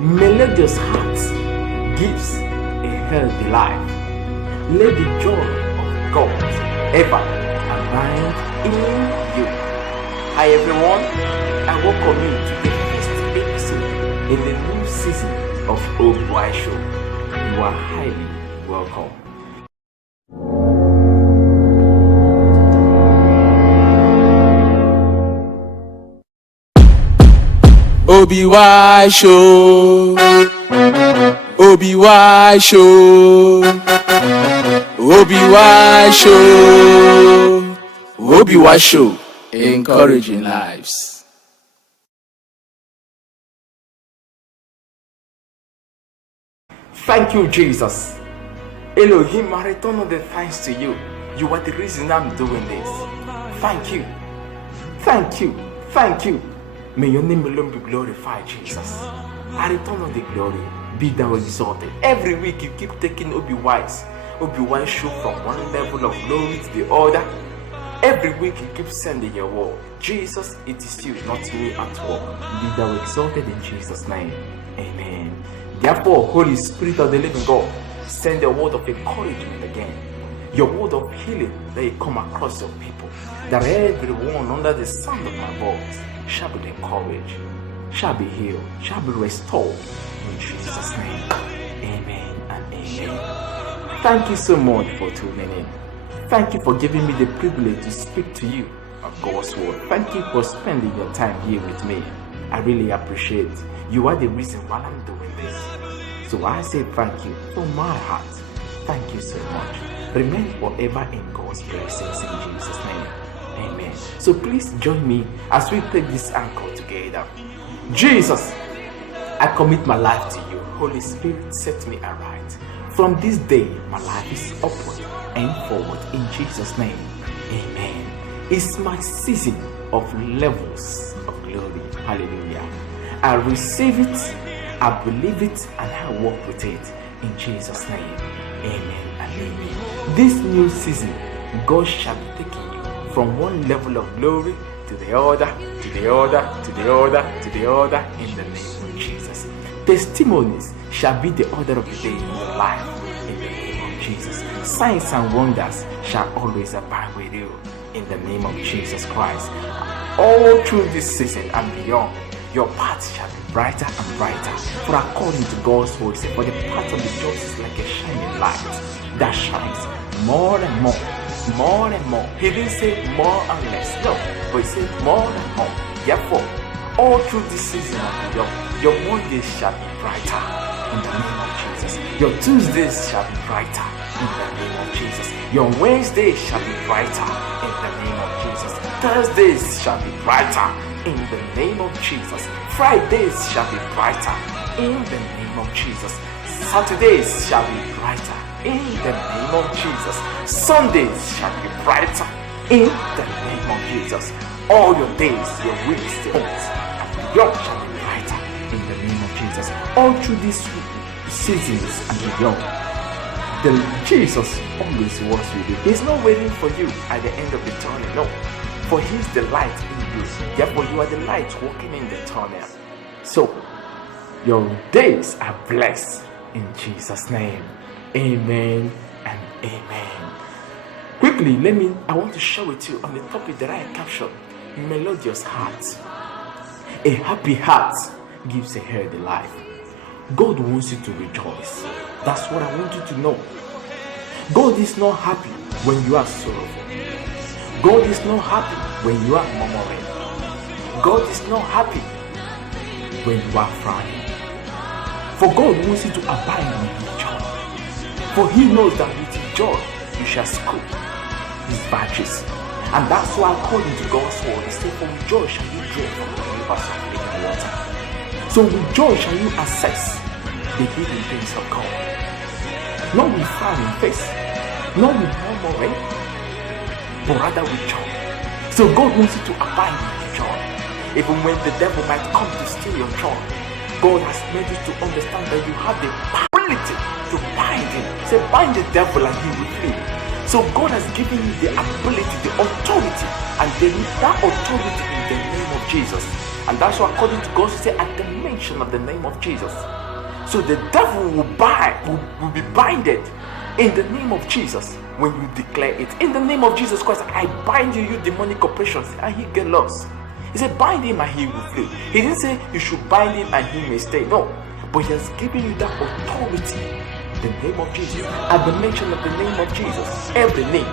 Melodious heart gives a healthy life. Let the joy of God ever abide in you. Hi everyone, I welcome you to the first episode in the new season of OBY Show. You are highly welcome. OBY Show, OBY Show, OBY Show, OBY Show, encouraging lives. Thank you, Jesus. Elohim, I return all the thanks to you. You are the reason I'm doing this. Thank you. Thank you. Thank you. May your name alone be glorified, Jesus. I return all the glory. Be thou exalted. Every week you keep taking OBY Show from one level of glory to the other. Every week you keep sending your word. Jesus, it is you, not me at all. Be thou exalted in Jesus' name. Amen. Therefore, Holy Spirit of the living God, send a word of encouragement again. Your word of healing that you come across your people. That everyone under the sound of my voice shall be encouraged, shall be healed, shall be restored in Jesus' name. Amen and amen. Thank you so much for tuning in. Thank you for giving me the privilege to speak to you of God's word. Thank you for spending your time here with me. I really appreciate it. You are the reason why I'm doing this. So I say thank you from my heart. Thank you so much. Remain forever in God's blessings in Jesus' name. Amen. So please join me as we take this anchor together. Jesus, I commit my life to you. Holy Spirit, set me aright. From this day, my life is upward and forward in Jesus' name. Amen. It's my season of levels of glory. Hallelujah. I receive it, I believe it, and I walk with it in Jesus' name. Amen and amen. This new season, God shall be taking you from one level of glory to the other, to the other, to the other, to the other, in the name of Jesus. Testimonies shall be the order of the day in your life, in the name of Jesus. Signs and wonders shall always abide with you, in the name of Jesus Christ. All through this season and beyond, your path shall be brighter and brighter. For according to God's word, for the path of the just is like a shining light that shines more and more, more and more. He didn't say more and less, no, but he said more and more. Therefore, all through this season and beyond, your Mondays shall be brighter in the name of Jesus. Your Tuesdays shall be brighter in the name of Jesus. Your Wednesdays shall be brighter in the name of Jesus. Thursdays shall be brighter in the name of Jesus. Fridays shall be brighter in the name of Jesus. Saturdays shall be brighter in the name of Jesus. Sundays shall be brighter in the name of Jesus. All your days, your weeks, your months, and beyond shall be brighter in the name of Jesus. All through these seasons and beyond, the Jesus always works with you. He's not waiting for you at the end of the tunnel, no. For He's the light in you. Therefore, you are the light walking in the tunnel. So, your days are blessed in Jesus' name. Amen and amen. Quickly, I want to share with you on the topic that I captured: melodious heart. A happy heart gives a healthy life. God wants you to rejoice. That's what I want you to know. God is not happy when you are sorrowful. God is not happy when you are murmuring. God is not happy when you are frowning. For God wants you to abide with His joy. For He knows that with His joy you shall scoop His virtues. And that's why according to God's word, He said, for with joy shall you drink from the rivers of living water. So with joy shall you access the hidden things of God. Not with frowning face, not with murmuring, but rather with joy. So God wants you to abide with joy. Even when the devil might come to steal your joy, God has made you to understand that you have the ability to bind him. Say, bind the devil and he will flee. So God has given you the ability, the authority, and that authority in the name of Jesus And that's why according to God, he said, at the mention of the name of Jesus. So the devil will be binded in the name of Jesus when you declare it. In the name of Jesus Christ, I bind you, you demonic oppressions, and he get lost. He said, bind him and he will flee. He didn't say you should bind him and he may stay. No. But he has given you that authority. The name of Jesus. At the mention of the name of Jesus, every knee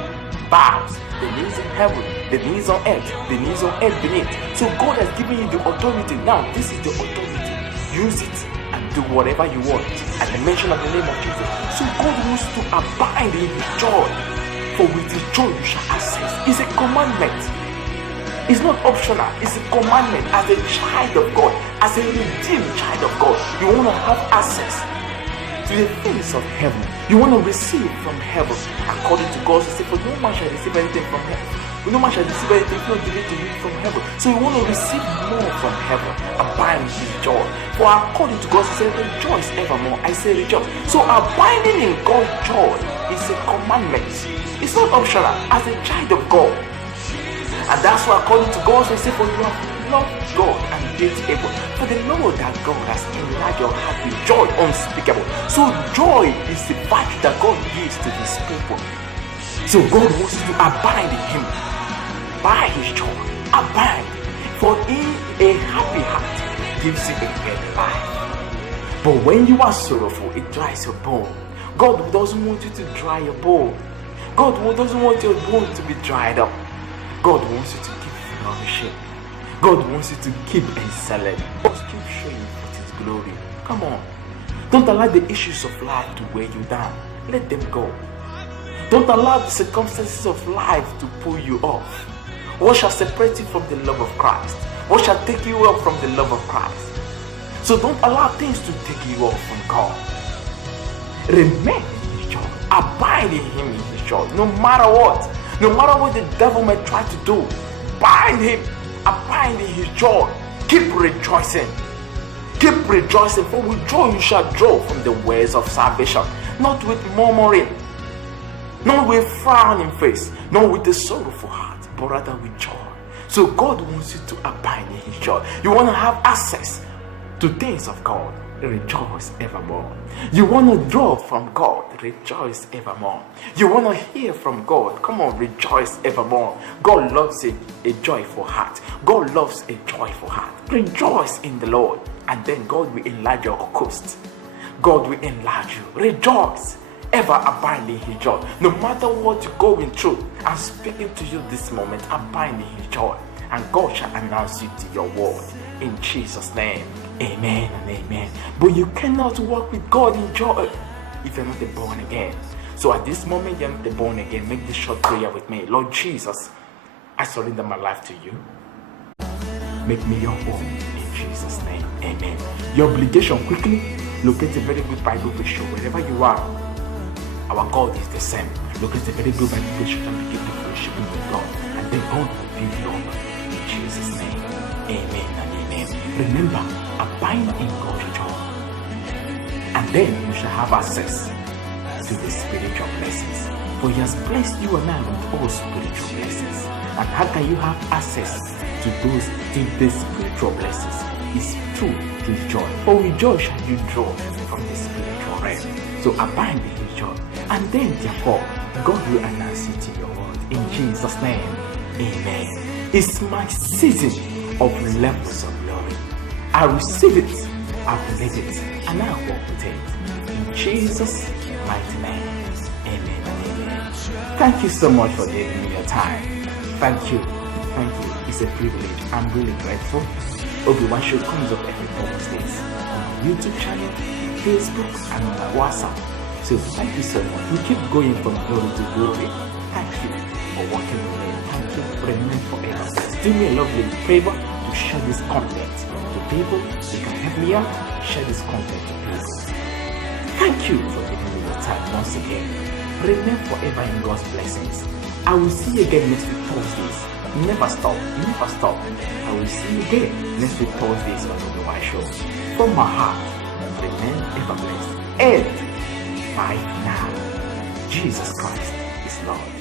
bows. The knees in heaven, the knees on earth, the knees on earth beneath. So God has given you the authority. Now, this is the authority. Use it and do whatever you want at the mention of the name of Jesus. So God wants to abide in his joy. For with his joy you shall access. It's a commandment. It's not optional. It's a commandment. As a child of God, as a redeemed child of God, you want to have access to the things of heaven. You want to receive from heaven. According to God, he said, for no man shall receive anything from heaven. No man shall receive anything if not given to you from heaven. So you want to receive more from heaven. Abide in his joy. For according to God, he said, rejoice evermore. I say rejoice. So abiding in God's joy is a commandment. It's not optional. As a child of God. And that's why according to God, he said, for you have loved God and hate evil. For the Lord that God has enlarged your heart with joy unspeakable. So joy is the virtue that God gives to his people. So God wants you to abide in him by his joy. Abide. For in a happy heart gives you a good life. But when you are sorrowful, it dries your bone. God doesn't want you to dry your bone. God doesn't want your bone to be dried up. God wants you to keep flourishing. God wants you to keep excelling. Just keep showing forth his glory. Come on. Don't allow the issues of life to weigh you down. Let them go. Don't allow the circumstances of life to pull you off. What shall separate you from the love of Christ? What shall take you off from the love of Christ? So don't allow things to take you off from God. Remain in his joy. Abide in him in his joy. No matter what. No matter what the devil may try to do. Bind him. Abide in his joy. Keep rejoicing. Keep rejoicing. For with joy you shall draw from the ways of salvation. Not with murmuring. Not with frowning face. Not with a sorrowful heart. But rather with joy. So God wants you to abide in his joy. You want to have access to things of God. Rejoice evermore. You want to draw from God. Rejoice evermore. You want to hear from God. Come on, rejoice evermore. God loves a joyful heart. God loves a joyful heart. Rejoice in the Lord. And then God will enlarge your coast. God will enlarge you. Rejoice. Ever abide in his joy. No matter what you're going through, I'm speaking to you this moment. Abide in his joy. And God shall announce you to your word. In Jesus' name. Amen and amen. But you cannot walk with God in joy if you're not born again. So at this moment, you're not born again. Make this short prayer with me. Lord Jesus, I surrender my life to you. Make me your own in Jesus' name. Amen. Your obligation, quickly locate a very good Bible verse wherever you are. Our God is the same. Locate a very good Bible verse and begin to fellowship with God. And then God will build you up in Jesus' name. Amen and amen. Remember, abide in God's joy. And then you shall have access to the spiritual blessings. For he has blessed you and I with all spiritual blessings. And how can you have access to these spiritual blessings? It's through his joy. For with joy shall you draw from the spiritual realm. So abide in his joy. And then therefore, God will announce it to your word. In Jesus' name, amen. It's my season of levels of glory. I receive it, I believe it, and I walk with it. In Jesus' mighty name, amen and amen. Thank you so much for giving me your time. Thank you. It's a privilege. I'm really grateful. Obi-Wan Show comes up every Thursdays on my YouTube channel, Facebook, and my WhatsApp. So thank you so much. We keep going from glory to glory. Thank you for working with me. Thank you for remaining forever. Do me a lovely favor to share this content to people. You can help me out. Share this content to people. Thank you for giving me your time once again. Remain forever in God's blessings. I will see you again next week Thursdays. Never stop. I will see you again next week Thursdays on the Obi-Wan Show. From my heart, remain ever blessed. And bye now. Jesus Christ is Lord.